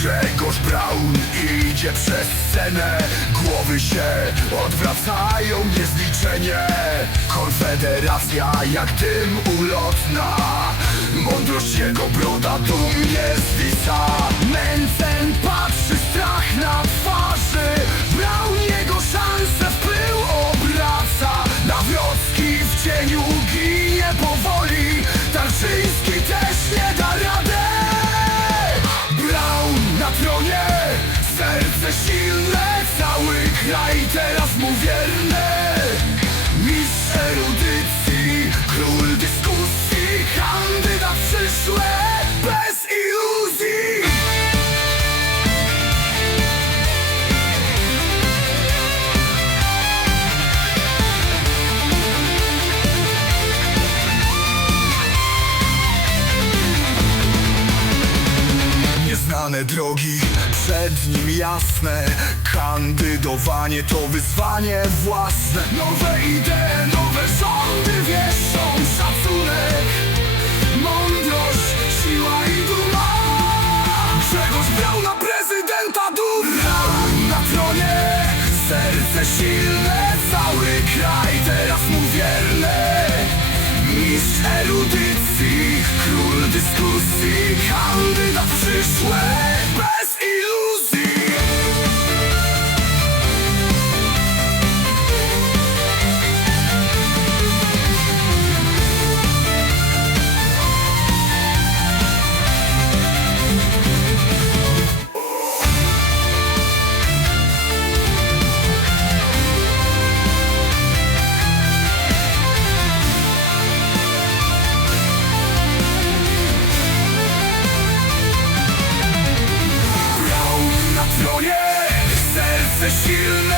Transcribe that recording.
Grzegorz Braun idzie przez scenę. Głowy się odwracają niezliczenie. Konfederacja jak dym ulotna. Mądrość jego broda dumnie zwisa Cały kraj teraz mu wierny Mistrz Drogi, przed nim jasne Kandydowanie to wyzwanie własne. Nowe idee, nowe rządy wieszą Szacunek, mądrość, siła i duma. Grzegorz brał na prezydenta duma Na tronie, serce silne Cały kraj. Teraz mu wierny Wszyscy kandydat przyszłe the shoes.